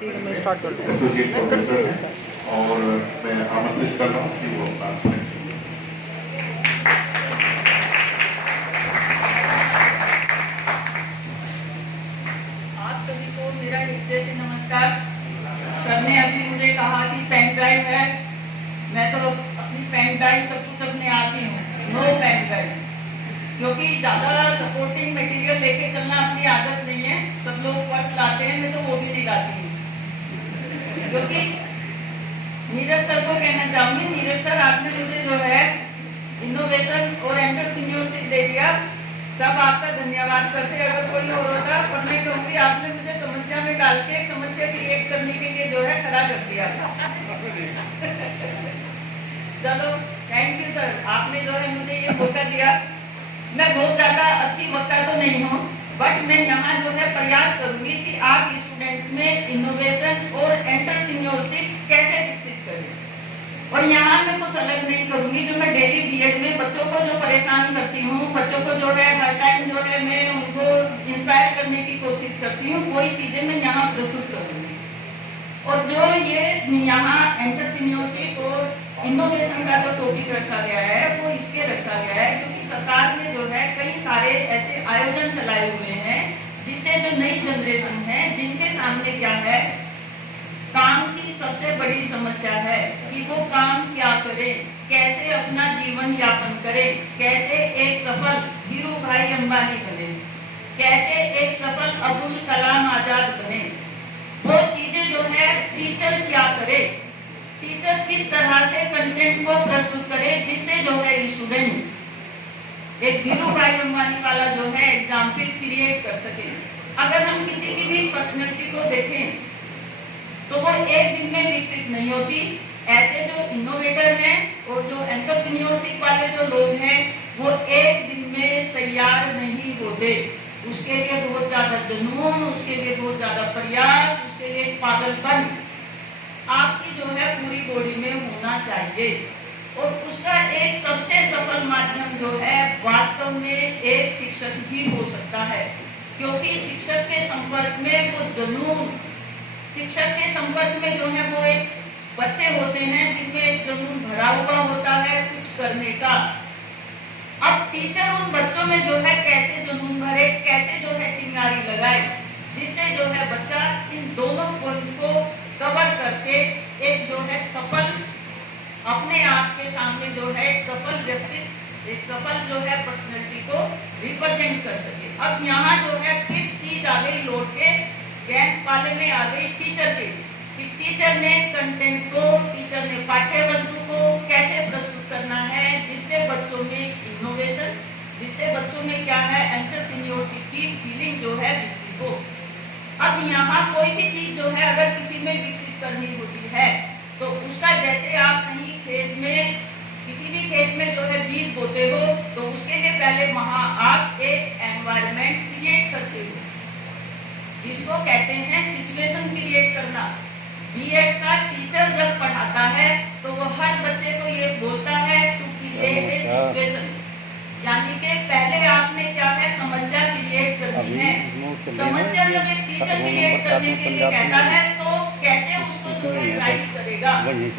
ठीक है, मैं स्टार्ट कर दूँगा। एसोसिएट मैं कर प्रोफेसर दूँगा। हैं और मैं आमंत्रित कर रहा हूँ कि वो बात करें। आप सभी को मेरा हृदय से नमस्कार। सर ने अभी मुझे कहा कि पेन ड्राइव है, मैं तो अपनी पेन ड्राइव सब कुछ अपने आप ही हूँ, नो पेन ड्राइव, क्योंकि ज़्यादा सपोर्टिंग मटेरियल लेके चलना अपनी आदत नहीं है। सब लोग पर्स लाते हैं, मैं तो वो भी नहीं लाती हूँ। क्योंकि नीरज सर को कहना चाहूँगी, नीरज सर आपने मुझे जो है इनोवेशन और एंटरप्रेन्योरशिप दे दिया, सब आपका धन्यवाद करते। अगर कोई और होता पर मैं कहूँगी आपने मुझे समस्या में डाल के एक समस्या क्रिएट करने के लिए जो है खड़ा कर दिया। चलो थैंक यू सर, आपने जो है मुझे ये मौका दिया। मैं बहुत ज्यादा अच्छी वक्ता तो नहीं हूँ, बट मैं यहाँ जो है प्रयास करूंगी कि आप स्टूडेंट्स में इनोवेशन और एंटरप्रेन्योरशिप कैसे विकसित करें। और यहाँ मैं कुछ अलग नहीं करूंगी, जो मैं डेली बीएड में बच्चों को जो परेशान करती हूँ, बच्चों को जो है हर टाइम जो है मैं उनको इंस्पायर करने की कोशिश करती हूँ, वही चीजें मैं यहाँ प्रस्तुत करूंगी। और जो ये यहाँ एंटरप्रेन्योरशिप और इनोवेशन का जो टॉपिक रखा गया है वो इसलिए रखा गया है क्योंकि सरकार ने जो है कई सारे ऐसे आयोजन चलाए हुए हैं जिससे जो नई जनरेशन है जिनके सामने क्या है, काम की सबसे बड़ी समस्या है कि वो काम क्या करे, कैसे अपना जीवन यापन करे, कैसे एक सफल धीरू भाई अंबानी बने, कैसे एक सफल अब्दुल कलाम आजाद बने। वो चीजें जो है टीचर क्या करे, टीचर किस तरह से कंटेंट को प्रस्तुत करे जिससे जो है स्टूडेंट एक धीरू भाई अंबानी वाला जो है एग्जाम्पल क्रिएट कर सके। अगर हम किसी की भी पर्सनैलिटी को देखें तो वो एक दिन में विकसित नहीं होती। ऐसे जो इनोवेटर हैं और जो एंटरप्रेन्योरशिप वाले जो लोग हैं वो एक दिन में तैयार नहीं होते। उसके लिए बहुत ज्यादा जुनून, उसके लिए बहुत ज्यादा प्रयास, उसके लिए पागलपन आपकी जो है पूरी बॉडी में होना चाहिए। और उसका एक सबसे सफल माध्यम जो है वास्तव में एक शिक्षक ही हो सकता है, क्योंकि शिक्षक के संपर्क में वो जुनून, शिक्षक के संपर्क में जो है वो एक बच्चे होते हैं जिनमें एक जुनून भरा हुआ होता है कुछ करने का। अब टीचर उन बच्चों में जो है कैसे जुनून भरे, कैसे जो है चिंगारी लगाए जिससे जो है बच्चा इन दोनों पॉइंट को कवर करके एक जो है सफल अपने आप के सामने जो है एक सफल व्यक्ति, एक सफल जो है पर्सनैलिटी को रिप्रेजेंट कर सके। अब यहाँ जो है फिर चीज आ गई लौट के गैंग पाले में आ गई टीचर के, कि टीचर ने कंटेंट को, टीचर ने पाठ्य वस्तु को कैसे प्रस्तुत करना है जिससे बच्चों में इनोवेशन, जिससे बच्चों में क्या है एंटरप्रेन्योरशिप की फीलिंग जो है विकसित हो। अब यहाँ कोई भी चीज जो है अगर किसी में विकसित करनी होती है तो उसका जैसे आप कहीं खेत में, किसी भी खेत में जो है बीज बोते हो तो उसके लिए पहले वहां आप एक एनवायरनमेंट क्रिएट करते हो जिसको कहते हैं सिचुएशन क्रिएट करना। बीएड का टीचर जब पढ़ाता है तो वो हर बच्चे को ये बोलता है टू क्रिएट ए सिचुएशन, यानी कि पहले आपने क्या है समस्या क्रिएट करनी है। समस्या जब एक टीचर क्रिएट करने के लिए कहता है तो कैसे उसको यूटिलाइज करेगा।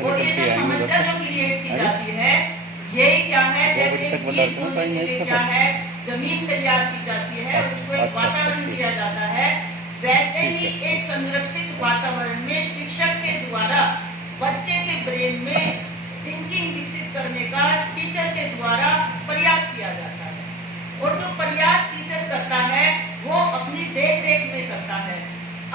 और ये जो समस्या जो क्रिएट की जाती है यही क्या है, जैसे बीज बोने के लिए क्या है जमीन तैयार की जाती है, उसको एक वातावरण दिया जाता है, वैसे ही एक संरक्षित वातावरण में शिक्षक के द्वारा बच्चे के ब्रेन में थिंकिंग विकसित करने का टीचर के द्वारा प्रयास किया जाता है। और जो प्रयास टीचर करता है वो अपनी देख रेख में करता है।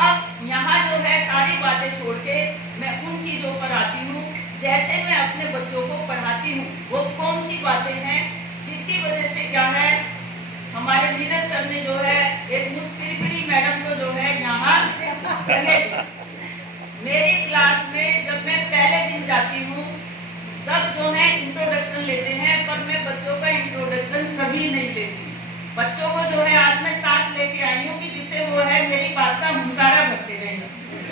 अब यहाँ जो है सारी बातें छोड़ के मैं उन चीजों पर आती हूँ जैसे मैं अपने बच्चों को पढ़ाती हूँ। वो कौन सी बातें हैं जिसकी वजह से क्या है हमारे नीरज सर ने जो है एक मुझसे मैडम को जो है यहाँ मेरी क्लास में जब मैं पहले दिन जाती हूँ सब जो है इंट्रोडक्शन लेते हैं, पर मैं बच्चों का इंट्रोडक्शन कभी नहीं लेती। बच्चों को जो है आज मैं साथ लेके आई हूँ कि जिससे वो है मेरी बात का हुंकारा भरते रहे।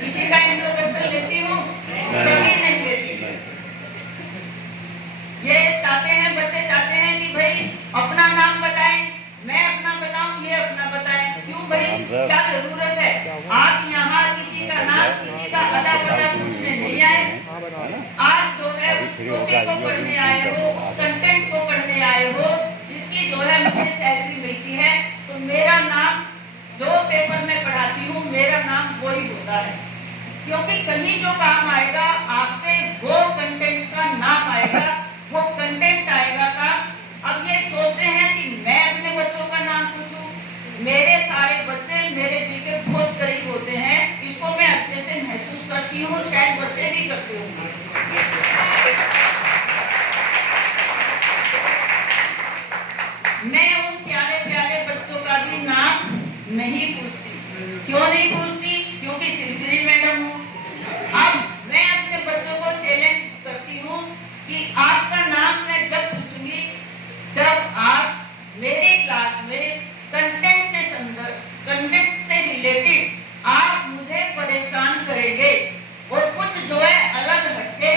किसी का इंट्रोडक्शन लेती हूँ कभी नहीं लेती। ये चाहते हैं बच्चे चाहते हैं कि भाई अपना नाम बताएं, मैं अपना बताऊं, ये अपना बताएं। क्यों भाई, क्या जरूरत है? आप यहाँ किसी का नाम किसी पढ़ने आए हो, उस कंटेंट को पढ़ने आए हो जिसकी जो है मुझे सैलरी मिलती है, तो मेरा नाम जो पेपर में पढ़ाती हूँ मेरा नाम वही होता है, क्योंकि कहीं जो काम आएगा आपके वो कंटेंट का नाम आएगा, वो कंटेंट आएगा का। अब ये सोचते हैं कि मैं अपने बच्चों का नाम पूछूं, मेरे सारे बच्चे मेरे दिल के बहुत करीब होते हैं, इसको मैं अच्छे से महसूस करती हूँ, शायद बच्चे भी करते होंगे। मैं उन प्यारे प्यारे बच्चों का भी नाम नहीं पूछती। क्यों नहीं पूछती? क्योंकि सिलसिली मैडम हूँ। अब मैं अपने बच्चों को चैलेंज करती हूँ कि आपका नाम मैं जब पूछूंगी जब आप मेरी क्लास में कंटेंट से रिलेटेड आप मुझे परेशान करेंगे और कुछ जो है अलग हटके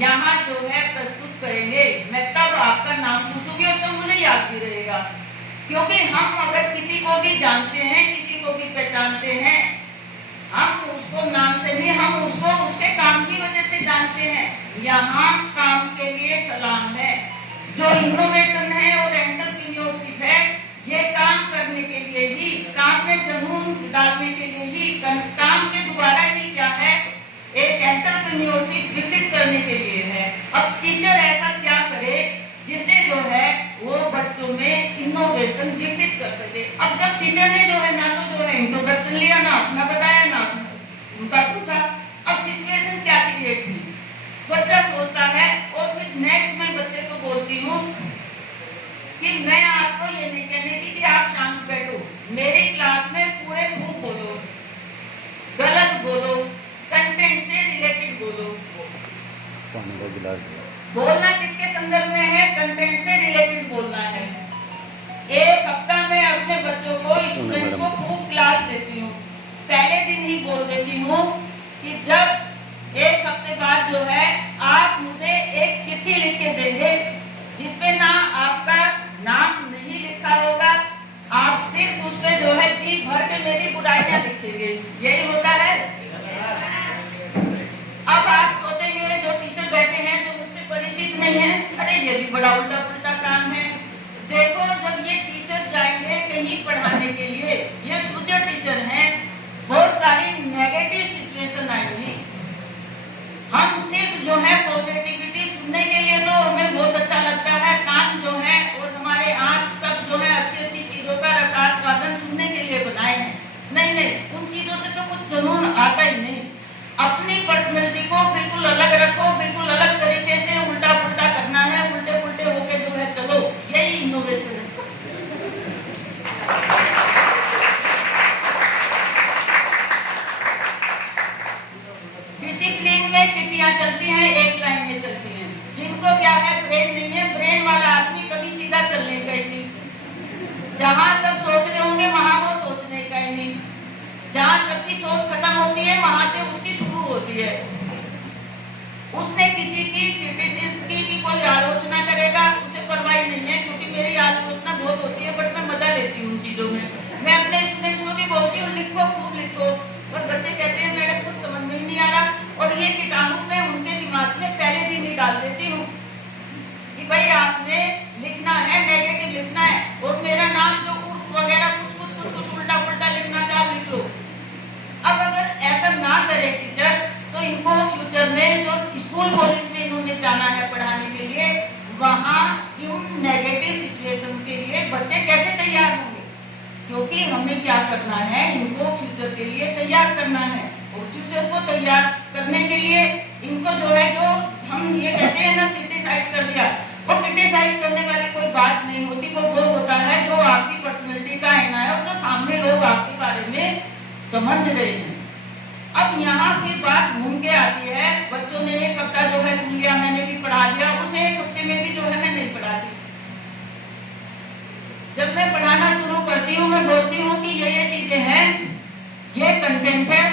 यहाँ जो है प्रस्तुत करेंगे, मैं तब आपका नाम पूछूंगी और तो मुझे याद भी रहेगा। क्योंकि हम अगर किसी को भी जानते हैं, किसी को भी पहचानते हैं, हम उसको नाम से नहीं, हम उसको उसके काम की वजह से जानते हैं। यहाँ काम के लिए सलाम है। जो इनोवेशन है और एंटरप्रेन्योरशिप है, ये काम करने के लिए ही, काम में जुनून डालने के लिए ही, काम के द्वारा ही क्या है, एक एंटरप्रेन्योरशिप विकसित करने के लिए है। अब टीचर ऐसा क्या करे जिससे जो है वो बच्चों में इनोवेशन विकसित कर सके। अब जब टीचर ने जो है ना तो जो है इंट्रोडक्शन लिया, ना अपना बताया, ना उनका पूछा, अब सिचुएशन क्या क्रिएट हुई, बच्चा सोचता है। और फिर नेक्स्ट मैं बच्चे को बोलती हूँ कि मैं आपको ये नहीं कहने की कि आप शांत बैठो, मेरी क्लास में पूरे खूब बोलो, गलत बोलो, कंटेंट से रिलेटेड बोलो। बोलना किसके संदर्भ में है? कंटेंट से रिलेटेड बोलना है। एक हफ्ता में अपने बच्चों को, स्टूडेंट्स को खूब क्लास देती हूँ। पहले दिन ही बोल देती हूँ कि जब एक हफ्ते बाद जो है आप मुझे एक चिट्ठी लिख के देंगे जिसपे ना आपका नाम नहीं लिखा होगा, आप सिर्फ उस पे जो है जी भर के मेरी बुराइयां लिखेंगे, यही होता है। अब आप सोचेंगे जो टीचर बैठे हैं जो मुझसे परिचित नहीं है, अरे ये भी बड़ा उल्टा पुल्टा काम है। देखो जब ये टीचर जाएंगे कहीं पढ़ाने के लिए, ये फ्यूचर टीचर हैं, बहुत सारी नेगेटिव सिचुएशन आएंगी। हम सिर्फ जो है पॉजिटिविटी सुनने के लिए तो हमें बहुत अच्छा लगता है, कान जो है और हमारे आंख सब जो है अच्छी अच्छी चीजों का रसास्वादन सुनने के लिए बनाए हैं। नहीं नहीं, उन चीजों से तो कुछ जुनून आता ही नहीं। अपनी पर्सनैलिटी को बिल्कुल अलग रखो, बिल्कुल अलग तरीके से उल्टा पुल्टा करना है, उल्टे पुल्टे होके जो है चलो, यही इनोवेशन है। डिसिप्लिन में चिट्ठियां चलती हैं, एक लाइन में चलती हैं। जिनको क्या है ब्रेन नहीं है, ब्रेन वाला आदमी कभी सीधा चलने का ही नहीं। जहां सब सोच रहे होंगे वहां वो सोचने का ही नहीं। जहां सबकी सोच खत्म होती है वहां से उसकी शुरू होती है। उसने किसी की क्रिटिसिज्म की कोई आलोचना करेगा, उसे परवाह नहीं है, क्योंकि मेरी आलोचना बहुत होती है बट मैं मजा लेती हूँ उन चीजों में। मैं अपने स्टूडेंट्स को भी बोलती हूँ लिखो, खूब लिखो, और बच्चे कहते हैं मैडम कुछ समझ में ही नहीं आ रहा, और ये कीटाणु मैं उनके दिमाग में पहले दिन ही डाल देती हूँ कि भाई आपने लिखना है, नेगेटिव लिखना है, और मेरा नाम जो वगैरह कुछ उल्टा पुल्टा लिखना चाहे लिख लो। अब अगर ऐसा ना करे टीचर तो इनको फ्यूचर में जो स्कूल कॉलेज में इन्होंने जाना है पढ़ाने के लिए, वहाँ इन नेगेटिव सिचुएशन के लिए बच्चे कैसे तैयार होंगे? क्योंकि हमें क्या करना है, इनको फ्यूचर के लिए तैयार करना है, और फ्यूचर को तैयार करने के लिए इनको जो है, जो हम ये कहते हैं ना क्रिटिसाइज कर दिया, वो क्रिटिसाइज करने वाली कोई बात नहीं होती। वो होता है जो आपकी पर्सनैलिटी का आईना है और जो सामने लोग आपके बारे में समझ रहे हैं। अब यहाँ की बात घूम के आती है, बच्चों ने एक हफ्ता जो है सुन लिया, मैंने भी पढ़ा दिया, उसे एक हफ्ते में भी जो है मैं नहीं पढ़ाती। जब मैं पढ़ाना शुरू करती हूँ मैं बोलती हूँ कि ये चीजें हैं, ये कंटेंट है,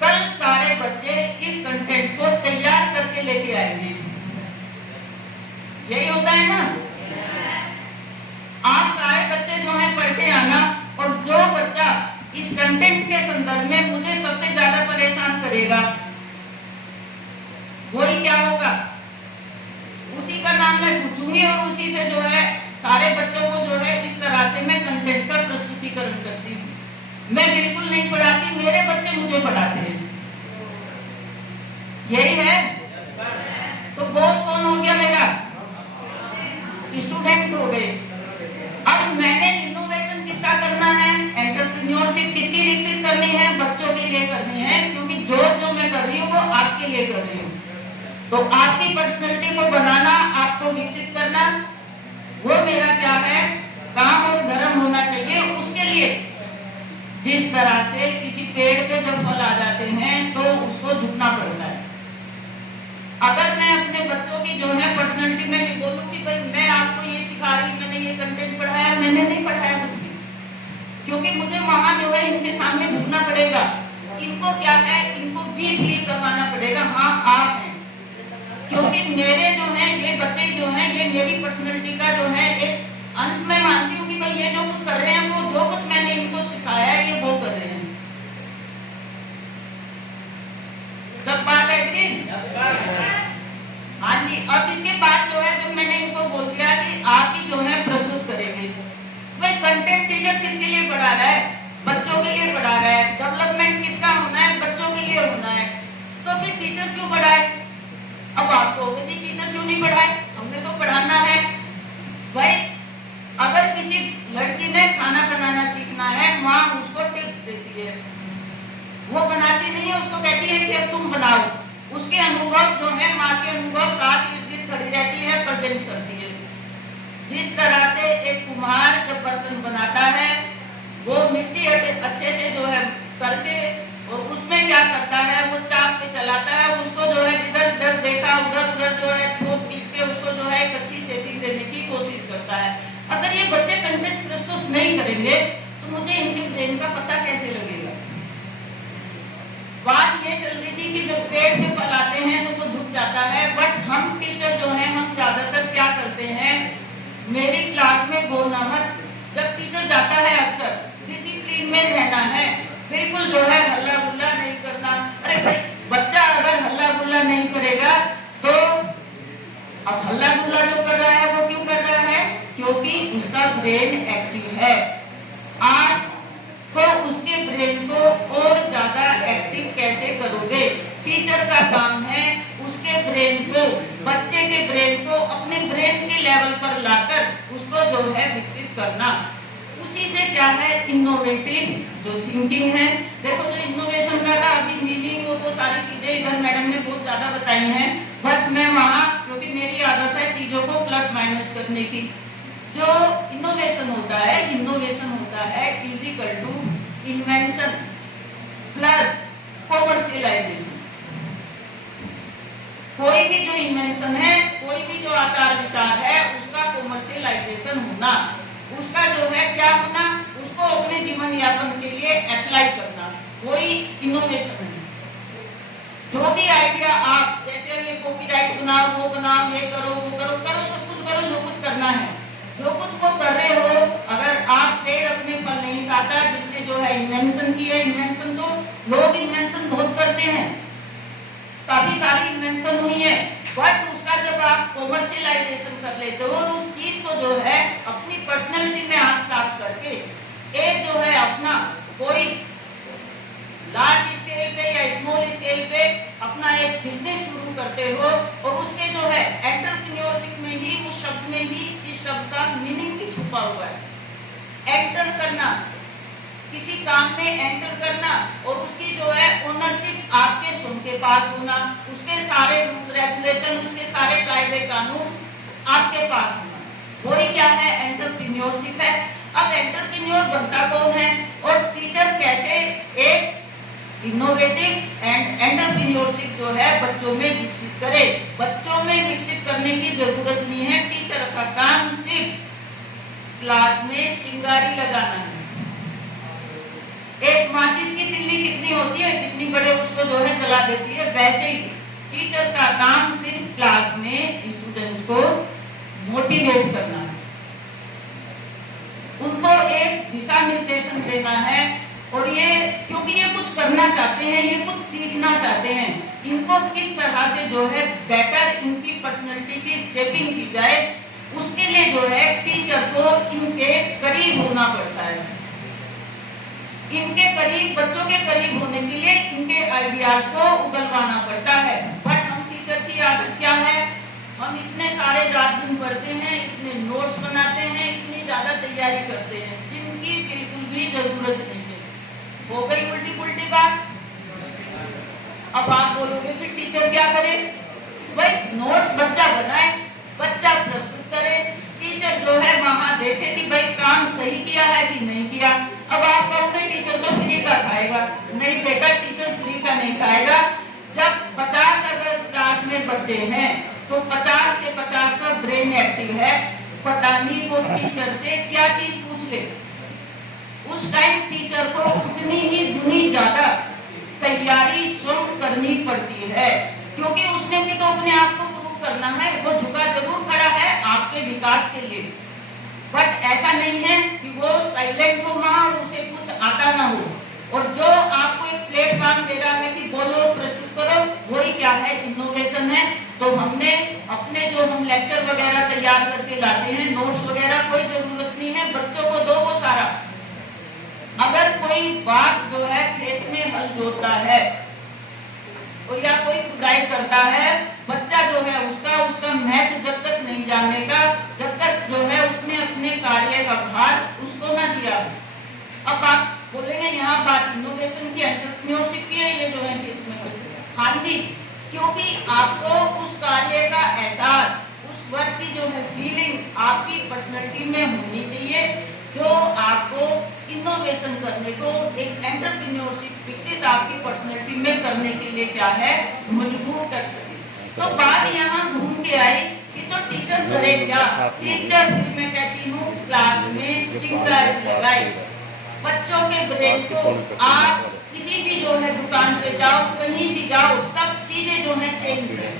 कल सारे बच्चे इस कंटेंट को तैयार करके लेके आएंगे। यही होता है ना, आप सारे बच्चे जो है पढ़ के आना, और जो बच्चा इस कंटेंट के संदर्भ में मुझे सबसे ज्यादा परेशान करेगा वही क्या होगा, सारे बच्चों को जो है इस तरह से मैं कंटेंट का प्रस्तुतिकरण करती हूँ। मैं बिल्कुल नहीं पढ़ाती, मेरे बच्चे मुझे पढ़ाते हैं। यही है। तो बॉस कौन हो गया मेरा? स्टूडेंट हो गए। अब मैंने इनोवेशन किसका करना है? एंटरप्रेन्योरशिप किसकी विकसित करनी है? बच्चों के लिए करनी है, क्योंकि जो मैं कर रही हूँ वो आपके लिए कर रही हूँ। तो आपकी पर्सनैलिटी को बनाना, आपको विकसित करना, वो मेरा क्या है? काम और धर्म होना चाहिए। उसके लिए जिस तरह से किसी पेड़ पे जब फल आ जाते हैं तो उसको झुकना पड़ता है। अगर मैं अपने बच्चों की जो है पर्सनैलिटी में ये बोलूं कि भाई मैं आपको ये सिखा रही, मैंने ये कंटेंट पढ़ाया, मैंने नहीं पढ़ाया कुछ भी, क्योंकि मुझे वहां जो है इनके सामने झुकना पड़ेगा। इनको क्या है? इनको भी फील करवाना पड़ेगा, हाँ आप हैं। क्योंकि मेरे जो है ये बच्चे जो है ये मेरी पर्सनैलिटी का जो है एक अंश मैं मानती हूँ कि भाई ये जो कुछ कर रहे हैं वो जो कुछ मैंने इनको सिखाया है ये वो कर रहे हैं। सब बात है कि? हाँ जी। अब इसके बाद जो है जब मैंने इनको बोल दिया कि आप ही जो है प्रस्तुत करेंगे, भाई कंटेंट टीचर किसके लिए पढ़ा रहा है? बच्चों के लिए पढ़ा रहा है। डेवलपमेंट किसका होना है? बच्चों के लिए होना है। तो फिर टीचर क्यों पढ़ाए? अब आप कहोगे कि टीचर क्यों नहीं पढ़ाए, हमने तो पढ़ाना है। भाई अगर किसी लड़की ने खाना बनाना सीखना है, माँ उसको टिप्स देती है, वो बनाती नहीं है, उसको कहती है कि अब तुम बनाओ। उसके अनुभव जो है, माँ के अनुभव साथ इर्द-गिर्द खड़ी रहती है, प्रेजेंट करती है। जिस तरह से एक कुम्हार जब बर्तन बनाता है वो मिट्टी अच्छे से जो है करके और उसमें क्या करता है, वो चाप पे चलाता है, उसको जो है इधर उधर देखा उधर जो है ठोक पीट के उसको जो है एक अच्छी सेटिंग देने की कोशिश करता है। अगर ये बच्चे कंटेंट प्रस्तुत नहीं करेंगे तो मुझे इनके ब्रेन का पता कैसे लगेगा? बात ये चल रही थी कि जब पेड़ पे फल आते हैं तो वो झुक जाता है, बट हम टीचर जो है हम ज्यादातर क्या करते हैं, मेरी क्लास में बोलना मत। जब टीचर जाता है अक्सर डिसिप्लिन में रहना है, बिल्कुल जो है हल्ला गुल्ला नहीं करना। अरे भाई बच्चा अगर हल्ला गुल्ला नहीं करेगा तो अब हल्ला गुल्ला जो कर रहा है वो क्यों कर रहा है? क्योंकि उसका ब्रेन एक्टिव है। आप तो उसके ब्रेन को और ज्यादा एक्टिव कैसे करोगे? टीचर का काम है उसके ब्रेन को, बच्चे के ब्रेन को अपने ब्रेन के लेवल पर लाकर उसको जो है विकसित करना। उसी से क्या है? इनोवेटिव जो थिंकिंग है। देखो जो इनोवेशन का था अभी मीनिंग वो तो सारी चीजें इधर मैडम ने बहुत ज्यादा बताई हैं, बस मैं वहाँ क्योंकि मेरी आदत है चीजों को प्लस माइनस करने की। जो इनोवेशन होता है is equal to invention plus commercialisation. कोई भी जो इन्वेंशन है, कोई भी जो आचार विचार है उसका कॉमर्शियलाइजेशन होना, उसका जो है क्या होना, उसको अपने जीवन यापन के लिए अप्लाई करना, वही इनोवेशन है। जो भी आइडिया आप जैसे ये कॉपीराइट बनाओ, वो बनाओ, ये करो, वो करो, सब कुछ करो, जो कुछ करना है, जो कुछ को कर रहे हो। अगर आप पेड़ अपने फल नहीं खाता, जिसने जो है इन्वेंशन की है, इन्वेंशन तो लोग इन्वेंशन बहुत करते हैं, काफी सारी इन्वेंशन हुई है, बट उसका जब आप कॉमर्शियलाइजेशन कर लेते हो और उस चीज को जो है अपनी पर्सनैलिटी में हाथ साफ करके एक जो है अपना कोई लार्ज स्केल पे या स्मॉल स्केल पे अपना एक बिजनेस शुरू करते हो, और उसके जो है एंटरप्रेन्योरशिप में ही, उस शब्द में ही इस शब्द का मीनिंग भी छुपा हुआ है। एंटर करना, किसी काम में एंटर करना और उसकी जो है ओनरशिप आपके स्वयं के पास होना, उसके सारे रूल रेगुलेशन, उसके सारे कायदे कानून आपके पास होना, वही क्या है? एंटरप्रेन्योरशिप है। अब एंटरप्रेन्योर बनता कौन है और टीचर कैसे एक इनोवेटिव एंड एंटरप्रेन्योरशिप जो है बच्चों में विकसित करे? बच्चों में विकसित करने की जरूरत नहीं है, टीचर का काम सिर्फ क्लास में चिंगारी लगाना है। एक माचिस की तिल्ली कितनी होती है, कितनी बड़े उसको जो है जला देती है, वैसे ही टीचर का काम सिर्फ क्लास में स्टूडेंट को मोटिवेट करना है, उनको एक दिशा निर्देशन देना है। और ये क्योंकि ये कुछ करना चाहते हैं, ये कुछ सीखना चाहते हैं, इनको किस तरह से जो है बेटर इनकी पर्सनैलिटी की शेपिंग की जाए, उसके लिए जो है टीचर को इनके करीब होना पड़ता है। इनके करीब, बच्चों के करीब होने के लिए इनके आइडियाज को उगलवाना पड़ता है। बट हम टीचर की आदत क्या है, हम इतने सारे रात दिन पढ़ते हैं, इतने नोट्स बनाते हैं, इतनी ज्यादा तैयारी करते हैं जिनकी बिल्कुल भी जरूरत नहीं है। हो गई उल्टी पुल्टी बात। अब आप बोलोगे फिर टीचर क्या करे? भाई नोट्स बच्चा बनाए, बच्चा प्रस्तुत करे, टीचर जो है वहां देखे कि भाई काम सही किया है कि नहीं किया। अब आप कहोगे टीचर तो फ्री का खाएगा। नहीं बेटा, टीचर फ्री का नहीं खाएगा। जब 50 अगर क्लास में बच्चे हैं तो 50 के 50 का ब्रेन एक्टिव है, पता नहीं वो टीचर से क्या चीज पूछ ले। उस टाइम टीचर को उतनी ही दुनी ज्यादा तैयारी स्वयं करनी पड़ती है, क्योंकि उसने भी तो अपने आप को प्रूव करना है। वो झुका जरूर खड़ा है आपके विकास के लिए, बट ऐसा नहीं है कि वो साइलेंट हो वहां और उसे कुछ आता ना हो। और जो आपको एक प्लेटफॉर्म दे रहा है कि बोलो, प्रस्तुत करो, वही क्या है, इनोवेशन है। तो हमने अपने जो हम लेक्चर वगैरह तैयार करके लाते हैं, नोट्स वगैरह, कोई जरूरत नहीं है, बच्चों को दो वो सारा। अगर कोई बात जो है खेत में हल जोतता है या कोई खुदाई करता है, बच्चा जो है उसका महत्व जब तक नहीं जानने का, जब तक जो है उसने अपने कार्य का भार उसको ना दिया। अब आप बोलेंगे यहाँ बात इनोवेशन की, एंटरप्रेन्योरशिप की है, ये जो है खेत में करते हैं। हाँ जी, क्योंकि आपको उस कार्य का एहसास, उस वर्क की जो है फीलिंग आपकी पर्सनैलिटी में होनी चाहिए, जो आपको इनोवेशन करने को, एक एंटरप्रेन्योरशिप विकसित आपकी पर्सनैलिटी में करने के लिए क्या है, मजबूर कर सके। तो बात यहाँ घूम के आई कि तो टीचर करे क्या? टीचर फिर मैं कहती हूँ क्लास में चिंगारी लगाए, बच्चों के ब्रेन को। आप किसी भी जो है दुकान पे जाओ, कहीं भी जाओ, सब चीजें जो है चेंज है।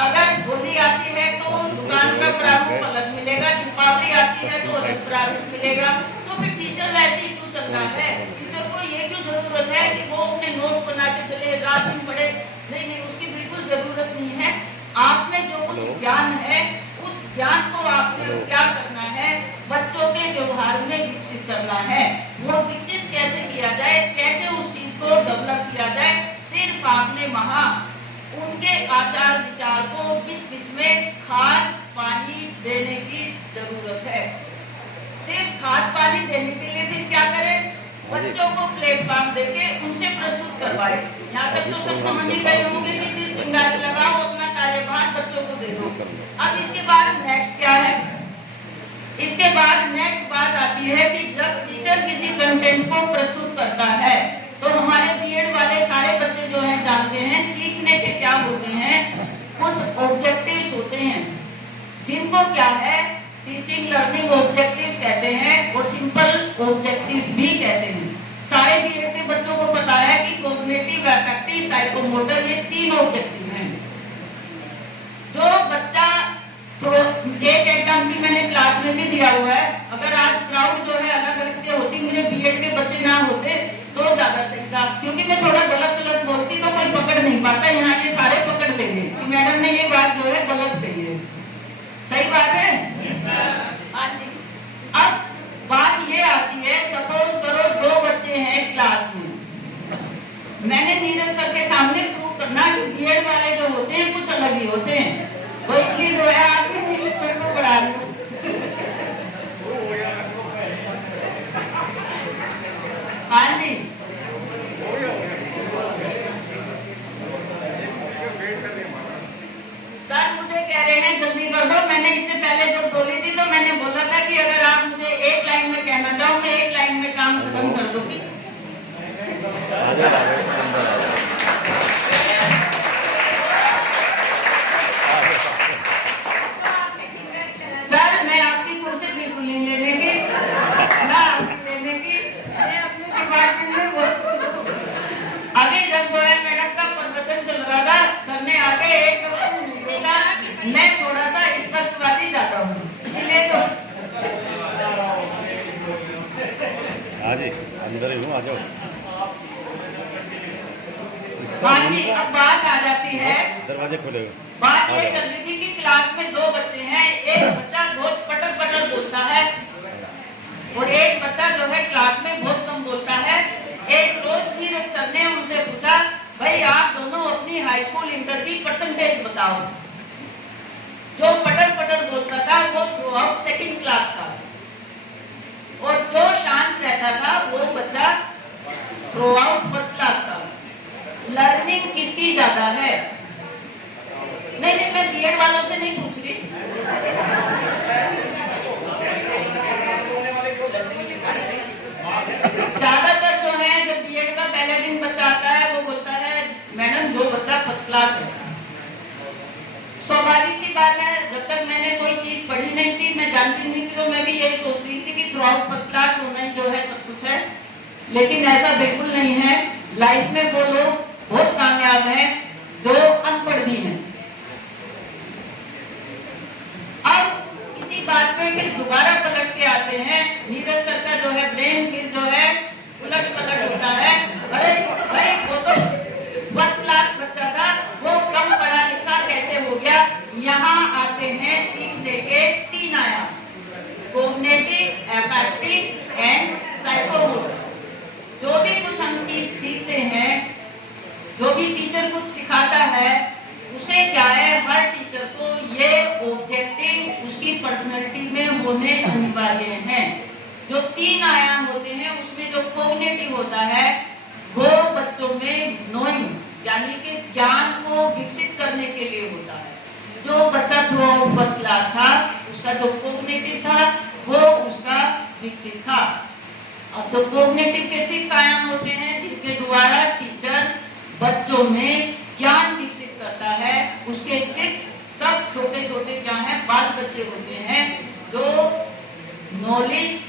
अगर होली आती है तो दुकान का प्रारूप अलग मिलेगा, दीपावली आती है तो अलग प्रारूप मिलेगा। तो फिर टीचर वैसे ही क्यों चल रहा है? टीचर को ये क्यों जरूरत है कि वो अपने नोट्स बना के चले, रात दिन पढ़े? नहीं, उसकी बिल्कुल जरूरत नहीं है। आप में जो कुछ ज्ञान है, उस ज्ञान को आपने क्या करना है, बच्चों के व्यवहार में विकसित करना है। वो विकसित कैसे किया जाए, कैसे उस चीज को डेवलप किया जाए, सिर्फ आपने वहां उनके आचार विचार को बीच बीच में खाद पानी देने की जरूरत है। सिर्फ खाद पानी देने के लिए फिर क्या करें, बच्चों को प्लेटफॉर्म देके उनसे प्रस्तुत करवाए। यहाँ तक तो सब समझ ही गए होंगे कि सिर्फ चिंगारी लगाओ, अपना कार्यभार बच्चों को दे दो। अब इसके बाद नेक्स्ट क्या है? इसके बाद नेक्स्ट बात आती है कि जब टीचर किसी कंटेंट को प्रस्तुत करता है तो हमारे बीएड वाले सारे बच्चे जो हैं जानते हैं सीखने के क्या होते हैं, कुछ ऑब्जेक्टिव्स होते हैं जिनको क्या है टीचिंग लर्निंग ऑब्जेक्टिव्स कहते हैं और सिंपल ऑब्जेक्टिव भी कहते हैं। सारे बीएड के बच्चों को पता है कि कॉग्निटिव, अफेक्टिव, साइकोमोटर, ये 3 ऑब्जेक्टिव हैं। जो बच्चा तो एक एग्जाम्पल मैंने क्लास में भी दिया हुआ है, अगर आज क्राउड जो है अलग अलग के होती, मेरे बीएड के बच्चे ना होते तो ज्यादा सही था, क्योंकि मैं थोड़ा गलत सलत बोलती तो कोई पकड़ नहीं पाता। यहाँ ये सारे पकड़ लेंगे कि मैडम ने ये बात जो है गलत कही है। सही बात है? हाँ जी। अब बात ये आती है, सपोज करो 2 बच्चे हैं क्लास में, मैंने नीरज सर के सामने प्रूव करना कि बीएड वाले जो होते हैं कुछ अलग ही होते हैं, तो इसलिए जो है आज मैं नीरज सर को पढ़ा रही हूँ। हाँ जी, सर मुझे कह रहे हैं जल्दी कर दो। मैंने इससे पहले जब बोली थी तो मैंने बोला था कि अगर आप मुझे 1 लाइन में कहना चाहो, मैं 1 लाइन में काम खत्म कर दूंगी। सर मैं आपकी कुर्सी बिल्कुल नहीं लेने की, ना आपकी लेने की, मैं अपने डिपार्टमेंट में बहुत खुश हूँ। अभी जब जो है मैडम का प्रवचन चल रहा था, सर ने आके एक बोला, मैं थोड़ा सा स्पष्टवादी जाता हूँ, इसीलिए तो आज अंदर ही हूँ, आ जाओ। हाँ जी। अब बात आ जाती है आज खुलेगा। बात ये चल रही थी कि क्लास में 2 बच्चे हैं, एक बच्चा बहुत पटर पटर बोलता है और एक बच्चा जो है क्लास में बहुत कम बोलता है। एक रोज नीरज सर ने उनसे पूछा, भाई आप दोनों अपनी हाई स्कूल इंटर की परसेंटेज बताओ। जो पटर पटर बोलता था वो थ्रू आउट सेकेंड क्लास था और जो शांत रहता था वो बच्चा थ्रू आउट फर्स्ट क्लास था। लर्निंग किसकी ज्यादा है? नहीं, मैं बीएड वालों से नहीं पूछ रही। ज्यादातर जो है, जब बीएड का पहले दिन बच्चा आता है वो बोलता है मैडम जो बच्चा फर्स्ट क्लास है। स्वाभाविक सी बात है, जब तक मैंने कोई चीज पढ़ी नहीं थी, मैं जानती नहीं थी, तो मैं भी यही सोच रही थी कि थ्रू आउट फर्स्ट क्लास होना ही जो है सब कुछ है। लेकिन ऐसा बिल्कुल नहीं है। लाइफ में वो लोग बहुत कामयाब हैं जो अनपढ़ भी हैं। अब इसी बात पे फिर दोबारा पलट के आते हैं। नीरज सर का जो है ब्रेन फिर जो है उलट पलट होता है। अरे भाई वो तो फर्स्ट क्लास बच्चा था, वो कम पढ़ा लिखा कैसे हो गया? यहाँ आते हैं सीखने के 3 आयाम, कॉग्निटिव, अफेक्टिव एंड साइकोमोटर। जो भी कुछ हम चीज सीखते हैं, जो भी टीचर कुछ सिखाता है, उसे क्या है, हर टीचर को ये ऑब्जेक्टिव उसकी पर्सनैलिटी में होने अनिवार्य हैं। जो 3 आयाम होते हैं उसमें जो कॉग्निटिव होता है वो बच्चों में नोइंग यानी कि ज्ञान को विकसित करने के लिए होता है। जो बच्चा थ्रू आउट फर्स्ट क्लास था उसका जो कॉग्निटिव था वो उसका विकसित था। अब तो कॉग्निटिव के 6 आयाम होते हैं जिनके द्वारा टीचर बच्चों में ज्ञान विकसित करता है। उसके 6 सब छोटे छोटे क्या हैं, बाल बच्चे होते हैं जो knowledge,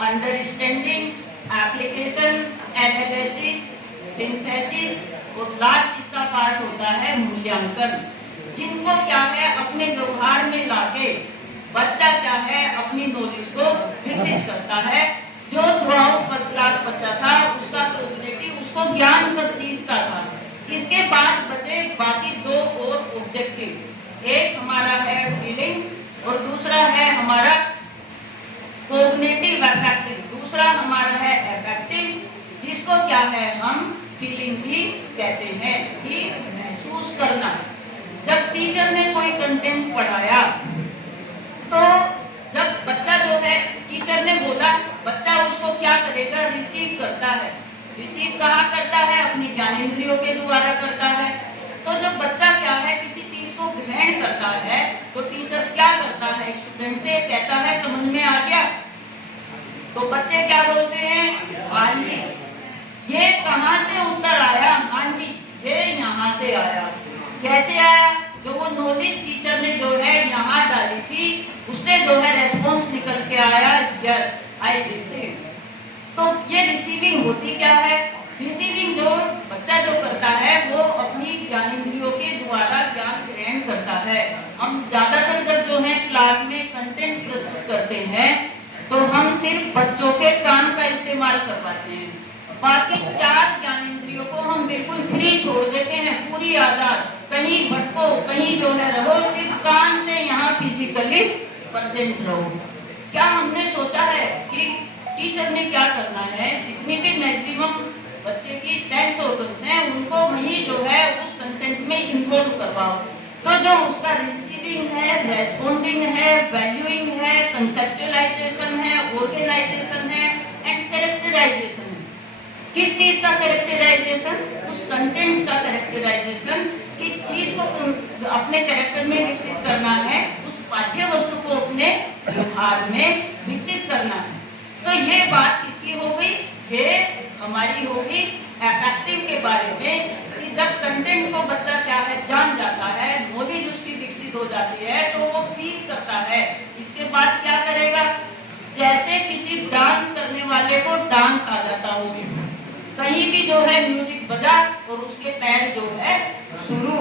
understanding, application, analysis, synthesis और लास्ट इसका पार्ट होता है मूल्यांकन, जिनको क्या है अपने व्यवहार में लाके बच्चा क्या है अपनी नॉलेज को विकसित करता है। जो थ्रू आउट फर्स्ट क्लास बच्चा था उसका कॉग्निटिव, उसको ज्ञान सब चीज का था। इसके बाद बचे बाकी 2 और ऑब्जेक्टिव। एक हमारा है फीलिंग और दूसरा है हमारा कॉग्निटिव अफेक्टिव। दूसरा हमारा है अफेक्टिव, जिसको क्या है हम फीलिंग भी कहते हैं, कि महसूस करना। जब टीचर ने कोई कंटेंट पढ़ाया तो जब बच्चा जो है टीचर ने बोला, बच्चा उसको क्या करेगा, रिसीव करता है। रिसीव कहाँ करता है? अपनी ज्ञानेंद्रियों के द्वारा करता है। तो जब बच्चा क्या है किसी चीज को ग्रहण करता है तो टीचर क्या करता है, एक स्टूडेंट से कहता है समझ में आ गया? तो बच्चे क्या बोलते हैं, हाँ जी। ये कहाँ से उत्तर आया? हाँ जी, ये यहाँ से आया। कैसे आया? जो वो नॉलेज टीचर ने जो है यहाँ डाली थी उससे जो है रेस्पॉन्स निकल के आया, यस आई रिसीव। तो ये रिसीविंग होती क्या है? रिसीविंग जो बच्चा जो करता है वो अपनी ज्ञानेंद्रियों के द्वारा ज्ञान ग्रहण करता है। हम ज्यादातर जब जो है क्लास में कंटेंट प्रस्तुत करते हैं तो हम सिर्फ बच्चों के कान का इस्तेमाल करवाते हैं, बाकी 4 ज्ञानेंद्रियों को हम बिल्कुल फ्री छोड़ देते हैं, पूरी आजाद। कहीं भटको, कहीं जो है रहो, सिर्फ कान से यहाँ फिजिकली प्रेजेंट रहो। क्या हमने सोचा है कि टीचर ने क्या करना है, जितनी भी मैक्सिमम बच्चे की सेंस ऑर्गन्स हैं उनको वही जो है उस कंटेंट में इन्वॉल्व करवाओ। तो जो उसका रिसीविंग है, रेस्पॉन्डिंग है, वैल्यूइंग है, कंसेप्चुअलाइजेशन है, ऑर्गेनाइजेशन है एंड कैरेक्टराइजेशन है। किस चीज का कैरेक्टराइजेशन? उस कंटेंट का कैरेक्टराइजेशन। किस चीज को अपने कैरेक्टर में विकसित करना है, उस पाठ्य वस्तु को अपने व्यवहार में विकसित करना है। तो ये बात किसकी हो गई? ये हमारी होगी अफेक्टिव के बारे में, कि जब कंटेंट को बच्चा क्या है जान जाता है, नॉलेज उसकी विकसित हो जाती है तो वो फील करता है। इसके बाद क्या करेगा? जैसे किसी डांस करने वाले को डांस आ जाता हो, कहीं भी जो है म्यूजिक बजा और उसके पैर जो है शुरू।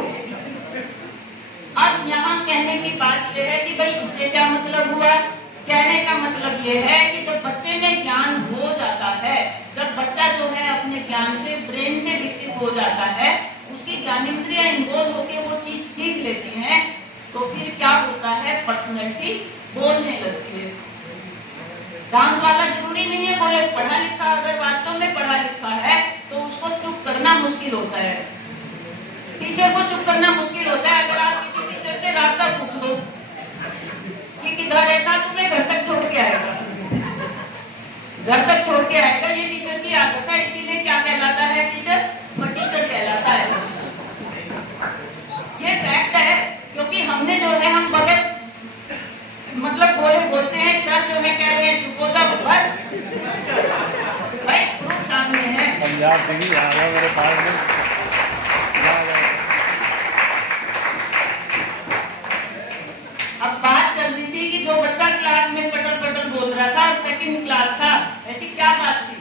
अब यहाँ कहने की बात यह है कि भाई इससे क्या मतलब हुआ? कहने का मतलब यह है कि जब बच्चे में ज्ञान हो जाता है, जब बच्चा जो है अपने ज्ञान से, ब्रेन से विकसित हो जाता है, उसकी ज्ञानेंद्रियां इन्वॉल्व होकर वो चीज सीख तो फिर क्या होता है, पर्सनैलिटी बोलने लगती है। डांस वाला जरूरी नहीं है बोले, पढ़ा लिखा अगर वास्तव में पढ़ा लिखा है तो उसको चुप करना मुश्किल होता है। टीचर को चुप करना मुश्किल होता है। अगर आप किसी टीचर से रास्ता पूछ लो कि किधर रहता, तुम्हें घर तक छोड़ के आएगा, घर तक छोड़ के आएगा। ये टीचर की आदत है, इसीलिए क्या कहलाता है टीचर, टीचर कहलाता है। ये फैक्ट है, क्योंकि हमने जो है हम बगैर मतलब बोलते हैं, सर जो है कह रहे हैं चुप हो जाओ, भाई प्रूफ सामने है। पंजाब से भी आ गया मेरे पास में। अब बात चल रही थी कि जो बच्चा क्लास में पटर पटर बोल रहा था, सेकंड क्लास था, ऐसी क्या बात थी।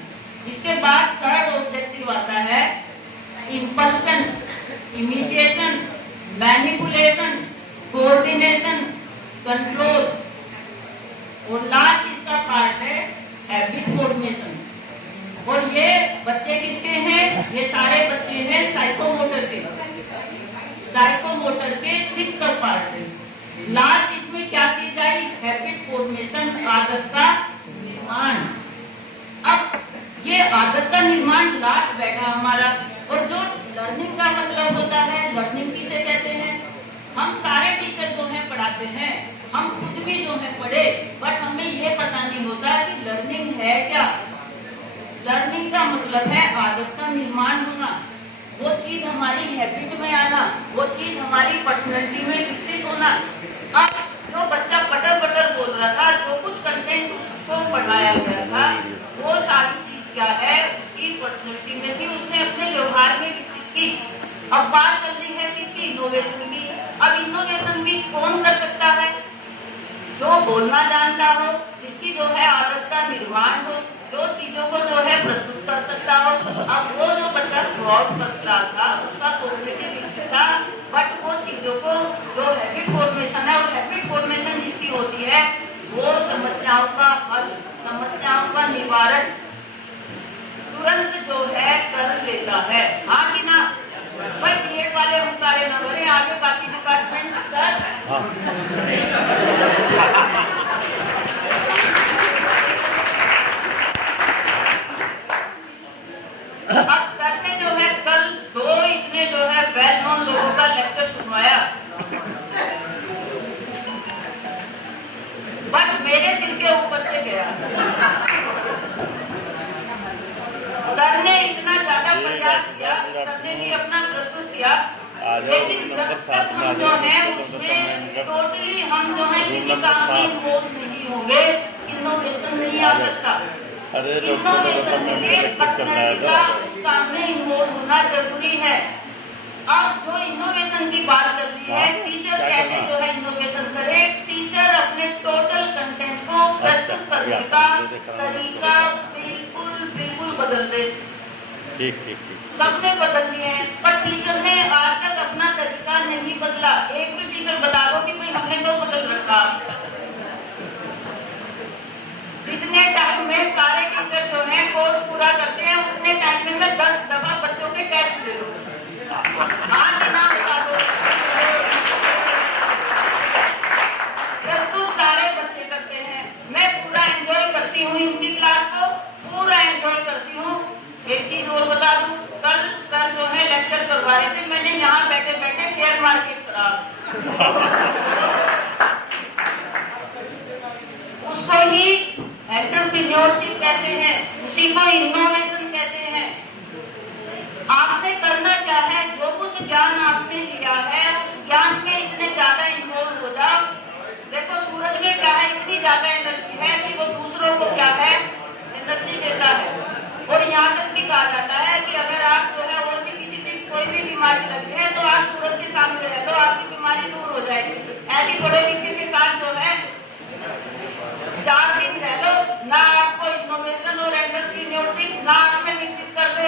इसके बाद थर्ड ऑब्जेक्टिव आता है, इंपल्सन, इमिटेशन, मैनिपुलेशन, कोऑर्डिनेशन, कंट्रोल, और लास्ट इसका पार्ट है हैबिट फॉर्मेशन। और ये बच्चे किसके हैं, ये सारे बच्चे हैं साइकोमोटर के, साइकोमोटर के 6 सब पार्ट है। लास्ट इसमें क्या चीज आई, हैबिट फॉर्मेशन, आदत का निर्माण। अब ये आदत का निर्माण लास्ट बैठा हमारा। और जो लर्निंग का मतलब होता है, लर्निंग किसे कहते हैं, हम सारे टीचर जो है पढ़ाते हैं, हम खुद भी जो है पढ़े, बट हमें ये पता नहीं होता कि लर्निंग है क्या। लर्निंग का मतलब है आदत का निर्माण होना, वो चीज हमारी हैबिट में आना, वो चीज हमारी पर्सनैलिटी में विकसित होना। अब जो बच्चा पटर पटर बोल रहा था, जो कुछ कंटेंट उसको पढ़ाया गया था, वो सारी चीज क्या है, उसकी पर्सनैलिटी में थी, उसने अपने व्यवहार में विकसित की। अब बात चल रही है किसकी, इनोवेशन की। अब इनोवेशन भी कौन कर सकता है, जो बोलना जानता हो, जिसकी जो है आदत का निर्माण हो, जो चीजों को जो है प्रस्तुत कर सकता हो। अब वो जो बच्चा फर्स्ट क्लास था, उसका कॉग्निटिव विकसित था, बट वो चीजों को जो हैबिट फॉर्मेशन है, और हैबिट फॉर्मेशन जिसकी होती है, वो समस्याओं का हल, समस्याओं का निवारण तुरंत जो है कर लेता है। हाँ कि ना भाई, बीएड वाले मुकारे न भरे, आगे बाकी डिपार्टमेंट सर। अब सर ने जो है कल 2 इतने जो है वेल नोन लोगों का लेक्चर सुनवाया, बट मेरे सिर के ऊपर से गया। सर ने इतना ज्यादा प्रयास किया, सर ने भी अपना प्रस्तुत किया, लेकिन जब तक हम जो है उसमें टोटली हम जो है किसी काम में इन्वॉल्व नहीं होंगे, इनोवेशन नहीं आ सकता। इनोवेशन के लिए पर्सनैलिटी का उस काम में इन्वॉल्व होना जरूरी है। अब जो इनोवेशन की बात चल रही है, टीचर कैसे जो है इनोवेशन करे, टीचर अपने टोटल कंटेंट को प्रस्तुत करने का तरीका बिल्कुल बदल दे। ठीक ठीक ठीक, सबने बदल दिए हैं, पर टीचर ने आज तक अपना तरीका नहीं बदला। एक भी टीचर बता दो कि भाई हमने तो बदल रखा। जितने टाइम में सारे टीचर जो है कोर्स पूरा करते हैं, उतने टाइम में 10 दफा बच्चों के टेस्ट दे दो। हाँ कि ना बता दो। प्रस्तुत सारे बच्चे करते हैं, मैं पूरा एंजॉय करती हूँ इनकी क्लास को, पूरा एंजॉय करती हूँ। एक चीज और बता दूं, कल सर जो है लेक्चर करवा रहे थे, मैंने यहाँ बैठे बैठे शेयर मार्केट करा। उसको ही एंटरप्रेन्योरशिप कहते हैं, उसी को इनोवेशन कहते हैं। आपने करना क्या है, जो कुछ ज्ञान आपने लिया है, उस ज्ञान में इतने ज्यादा इन्वॉल्व हो जाओ। देखो सूरज में क्या है, इतनी ज्यादा एनर्जी है कि वो दूसरों को क्या है, एनर्जी देता है। और यहाँ तक भी कहा जाता है कि अगर आप जो है और भी किसी भी कोई भी बीमारी लगी है, तो आप सूरज के सामने रह लो, आपकी बीमारी दूर हो जाएगी। ऐसी पढ़े लिखे के साथ जो है 4 दिन रह लो, ना आपको इनोवेशन और एंटरप्रेन्योरशिप ना आपने विकसित कर दे।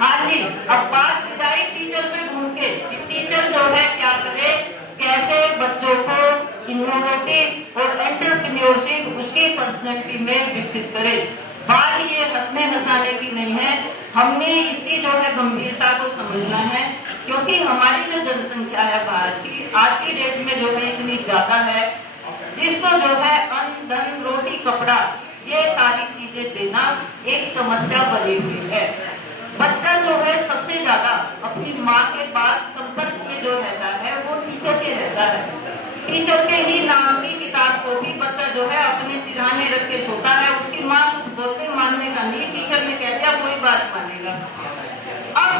हाँ जी, अब बात की जाए टीचर पे घूम के, टीचर जो है क्या करे, कैसे बच्चों को इनोवेटिव और एंटरप्रेन्योरशिप उसकी पर्सनैलिटी में विकसित करे। बात ये हंसने हंसाने की नहीं है, हमने इसकी जो है गंभीरता को समझना है, क्योंकि हमारी जो जनसंख्या है भारत की आज की डेट में जो है इतनी ज्यादा है, जिसको जो है अन्न धन रोटी कपड़ा ये सारी चीजें देना एक समस्या बनी हुई है। बच्चा जो है सबसे ज्यादा अपनी माँ के बाद संपर्क में जो रहता है वो टीचर के रहता है। टीचर के ही नाम की किताब को भी बच्चा जो है अपने सिरहाने रख के सोता है। उसकी माँ कुछ बोलते मानने का नहीं, टीचर ने कह दिया कोई बात मानेगा। अब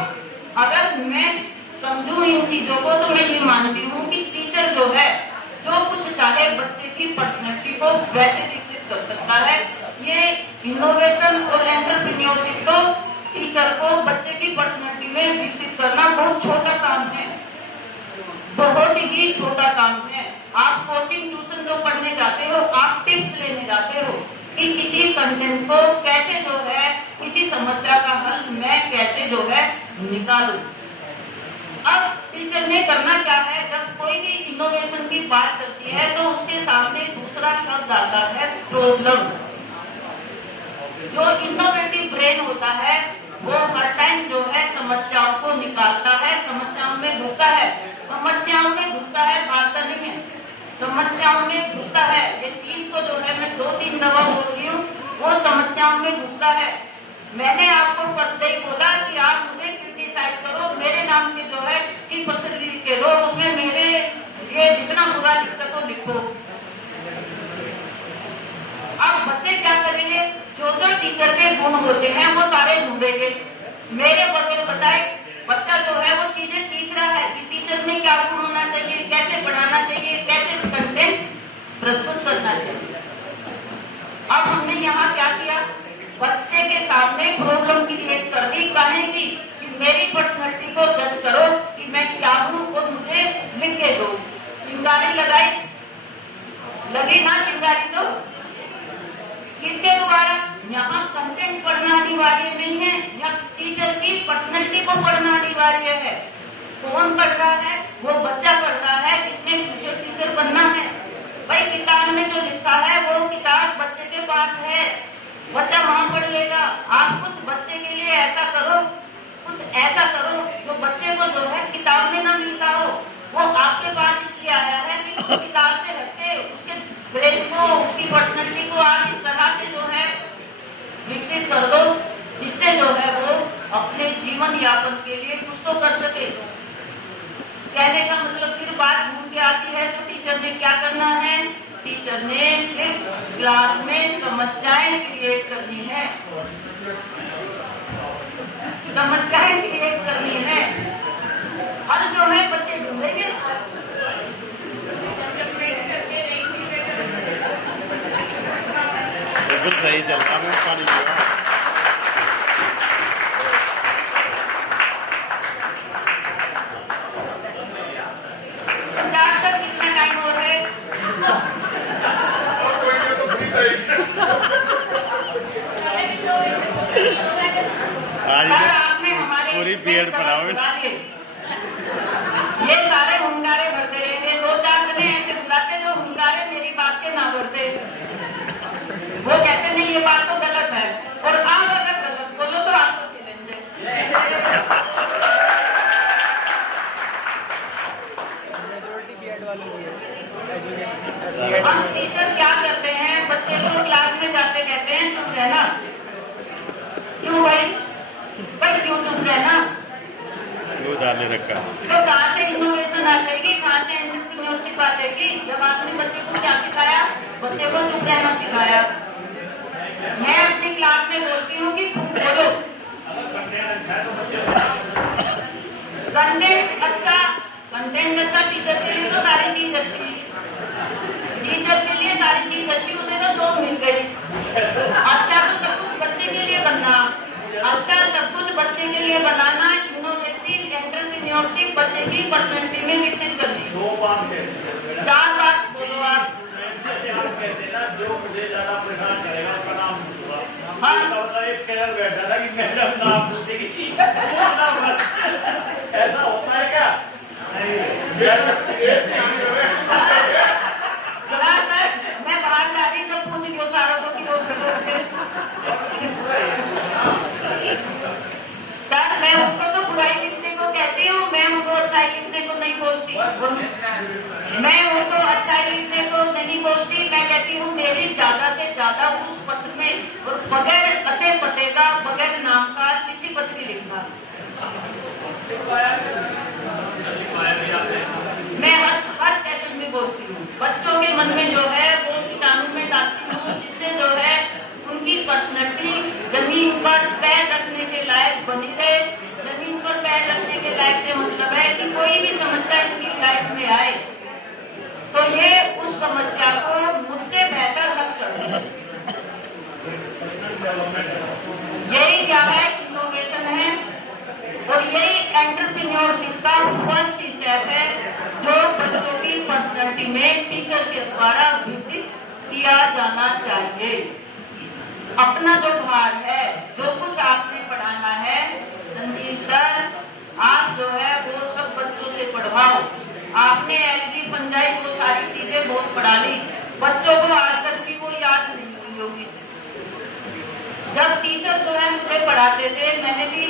अगर मैं समझूं इन चीजों को तो मैं ये मानती हूँ कि टीचर जो है जो कुछ चाहे बच्चे की पर्सनैलिटी को वैसे विकसित कर सकता है। ये इनोवेशन और एंटरप्रेन्योरशिप तो टीचर को बच्चे की पर्सनैलिटी में विकसित करना बहुत छोटा काम है, बहुत ही छोटा काम है। आप कोचिंग ट्यूशन जो पढ़ने जाते हो, आप टिप्स लेने जाते हो कि किसी कंटेंट को कैसे जो है किसी समस्या का हल मैं कैसे जो है निकालूं। अब टीचर ने करना क्या है, जब कोई भी इनोवेशन की बात चलती है तो उसके सामने दूसरा शब्द आता है प्रॉब्लम। जो इनोवेटिव ब्रेन होता है वो हर टाइम जो है समस्याओं को निकालता है, समस्याओं में घुसता है, समस्याओं में घुसता है, भागता नहीं है, समस्याओं में घुसता है। ये चीज को जो है मैं 2-3 दफा बोल रही हूँ, वो समस्याओं में घुसता है। मैंने आपको फर्स्ट डे बोला कि आप मुझे क्रिटिसाइज करो, मेरे नाम के जो है कि पत्र लिख के दो, उसमें मेरे लिए जितना बुरा लिख सको लिखो। अब बच्चे क्या करेंगे, जो टीचर के गुण होते हैं वो सारे ढूंढेंगे। मेरे बगैर बताए बच्चा जो है वो चीजें सीख रहा है कि टीचर में क्या गुण होना चाहिए, कैसे पढ़ाना चाहिए, कैसे कंटेंट प्रस्तुत करना चाहिए। अब हमने यहाँ क्या किया, बच्चे के सामने प्रॉब्लम क्रिएट कर दी, कहेंगी कि मेरी पर्सनैलिटी को जज करो कि मैं क्या हूँ और मुझे लिख के दो। चिंगारी लगाई, लगी ना चिंगारी तो किसके द्वारा, यहाँ कंटेंट पढ़ना अनिवार्य नहीं है, यहाँ टीचर की पर्सनैलिटी को पढ़ना अनिवार्य है। कौन पढ़ रहा है, वो बच्चा पढ़ रहा है जिसने फ्यूचर टीचर बनना है। भाई किताब में जो लिखा है वो किताब बच्चे के पास है, बच्चा वहां पढ़ लेगा। आप कुछ बच्चे के लिए ऐसा करो, कुछ ऐसा करो जो बच्चे को जो है किताब में ना मिलता हो, वो आपके पास इसलिए आया है कि किताब से हटके उसके ब्रेन को, उसकी पर्सनैलिटी को आप इस तरह से जो है विकसित कर दो जिससे जो है वो अपने जीवन यापन के लिए कुछ तो कर सके। कहने का मतलब फिर बात घूम के आती है तो टीचर ने क्या करना है, टीचर ने सिर्फ क्लास में समस्याएं क्रिएट करनी है, समस्याएं क्रिएट करनी है। हल जो है बच्चे ढूंढेंगे। बिल्कुल सही चल रहा है, पानी पियो। कितना टाइम हो रहा है? आज आपने हमारे पूरी बीएड पढ़ाओ। ये सारे हुंगारे भरते रहेंगे, 2-4 जने ऐसे बुलाते जो हुंगारे मेरी बात के ना भरते। वो कहते नहीं ये बात तो गलत है, और आप अगर गलत बोलो तो आपको चैलेंज है। हम टीचर क्या करते हैं, बच्चे को क्लास में जाते कहते हैं चुप रहना। क्यों भाई, क्यों चुप रहना? डाले रखा तो कहाँ से इनोवेशन आएगी, कहाँ से एंटरप्रेन्योरशिप आएगी? जब आपने बच्चे को क्या सिखाया, बच्चे को चुप रहना सिखाया। मैं अपनी क्लास में बोलती हूँ कि बोलो, कंटेंट अच्छा, टीचर के लिए तो सारी चीज अच्छी, टीचर के लिए सारी चीज अच्छी, उसे तो जॉब मिल गई। अच्छा तो सब कुछ बच्चे के लिए बनना, अच्छा सब कुछ बच्चे के लिए बनाना, इनोवेशन एंटरप्रेन्योरशिप बच्चे की पर्सनैलिटी में विकसित करनी। 4 बात बोलो आप। कहते ना जो मुझे ज्यादा परेशान करेगा उसका नाम पूछूंगा। हाँ, एक कलर बैठा था कि मैडम नाम पूछेगी। ऐसा होता है क्या? सर मैं बाहर जा रही जब पूछ लियो सारों को कि रोज मैं उनको अच्छाई लिखने को नहीं बोलती, मैं कहती हूँ मेरी ज्यादा से ज्यादा उस पत्र में और बगैर अते पते का, बगैर नाम का चिट्ठी पत्री लिखना। मैं हर सेशन में बोलती हूँ, बच्चों के मन में जो है वो कीटाणु में डालती हूँ, जिससे जो है उनकी पर्सनैलिटी जमीन पर पैर रखने के लायक बनी रहे। जमीन पर पैर रखने के लायक से मतलब है कि कोई भी समस्या इनकी लाइफ में आए तो ये उस समस्या को मुझसे बेहतर हल कर। यही क्या है, इनोवेशन है, और यही एंटरप्रेन्योरशिप का फर्स्ट स्टेप है जो बच्चों की पर्सनैलिटी में टीचर के द्वारा विकसित किया जाना चाहिए। अपना जो भार है, जो कुछ आपने पढ़ाना है संजीव सर, आप जो है वो सब बच्चों से पढ़वाओ। आपने एलजी फंजाई को सारी चीजें बहुत पढ़ा ली, बच्चों को आज तक भी वो याद नहीं हुई होगी। जब टीचर जो है मुझे पढ़ाते थे, मैंने भी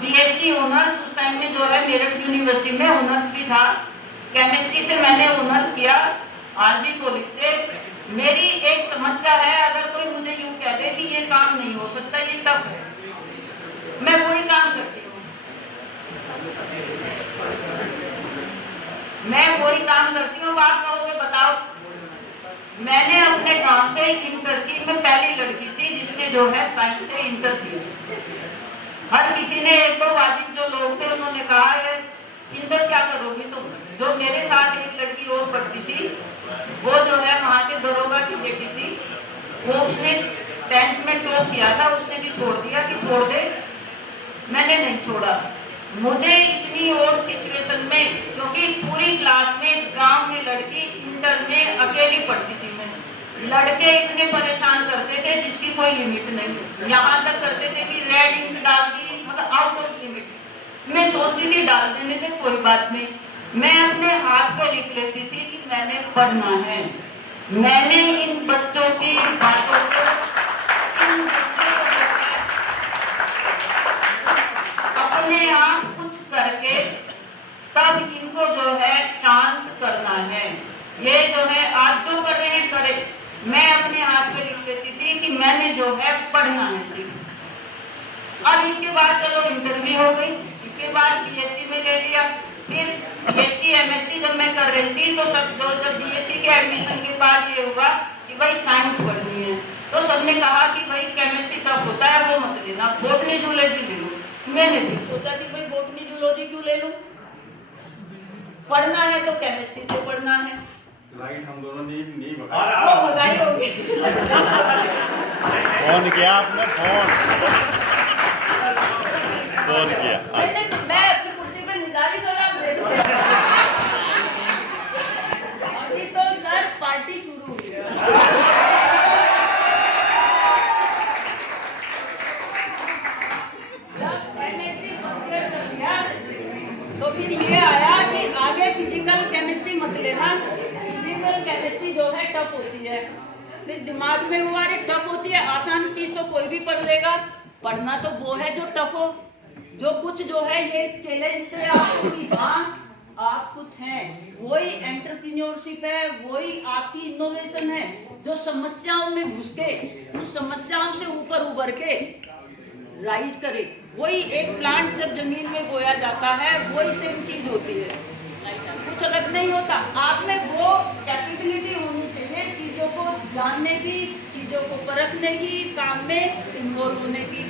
बीएससी ऑनर्स उस टाइम में जो है मेरठ यूनिवर्सिटी में ऑनर्स भी था, केमिस्ट्री से मैंने ऑनर्स किया आरबी कॉलेज से। मेरी एक समस्या है, अगर कोई मुझे यूं कह दे कि ये काम नहीं हो सकता, ये टफ है, मैं वही काम करती हूँ। मैं वही काम करती हूँ। आप कहोगे बताओ, मैंने अपने गांव से इंटर की, मैं पहली लड़की थी जिसने जो है साइंस से इंटर किया। हर किसी ने, एक दो वाजिब जो लोग थे उन्होंने कहा है इंटर क्या करोगी तुम। जो मेरे साथ एक लड़की और पढ़ती थी, वो जो है वहाँ के दरोगा की बेटी थी, वो उसने 10th में टॉप किया था, उसने भी छोड़ दिया कि छोड़ दे, मैंने नहीं छोड़ा। मुझे इतनी और सिचुएशन में, क्योंकि पूरी क्लास में गांव में लड़की इंटर में अकेली पढ़ती थी मैं, लड़के इतने परेशान करते थे जिसकी कोई लिमिट नहीं। यहाँ तक करते थे कि रेड इंक डाल दी, मतलब आउट ऑफ लिमिट। मैं सोचती थी डाल देने से कोई बात नहीं, मैं अपने हाथ पे लिख लेती थी कि मैंने पढ़ना है। मैंने इन बच्चों की बातों को, इन बच्चों को अपने आप कुछ करके तब इनको जो है शांत करना है। ये जो है आज जो कर रहे हैं करे, मैं अपने हाथ पे लिख लेती थी कि मैंने जो है पढ़ना है सिर्फ। अब इसके बाद चलो इंटरव्यू हो गई, इसके बाद बीएससी में ले लिया, फिर बीएससी एमएससी जब मैं कर रही थी तो सब जो जब बीएससी के एडमिशन के बाद ये हुआ कि भाई साइंस पढ़नी है, तो सबने कहा कि भाई केमिस्ट्री टफ होता है वो मत लेना, बॉटनी जूलॉजी ले लो। मैंने भी सोचा कि भाई बॉटनी जूलॉजी क्यों ले लूं, पढ़ना है तो केमिस्ट्री से पढ़ना है। लाइट हम दोनों ने नहीं वो भगाया। भगाई होगी। फोन किया आपने, फोन किया। मैं अपनी कुर्सी पे निजारी सलाम दे दूं। अभी तो सर पार्टी शुरू हुई है। जब केमिस्ट्री फर्स्ट ईयर कर लिया तो फिर ये आया कि आगे फिजिकल केमिस्ट्री मत लेना, फिजिकल केमिस्ट्री जो है टफ होती है। फिर दिमाग में हुआ अरे टफ होती है, आसान चीज तो कोई भी पढ़ लेगा, पढ़ना तो वो है जो टफ हो। जो कुछ जो है ये चैलेंज थे आपको कि हाँ आप कुछ हैं, वही एंटरप्रेन्योरशिप है, वही आपकी इनोवेशन है जो समस्याओं में घुस के उस समस्याओं से ऊपर उभर के राइज करे। वही एक प्लांट जब जमीन में बोया जाता है वही सेम चीज होती है, कुछ अलग नहीं होता। आप में वो कैपेबिलिटी होनी चाहिए चीजों को जानने की, चीजों को परखने की, काम में इन्वॉल्व होने की।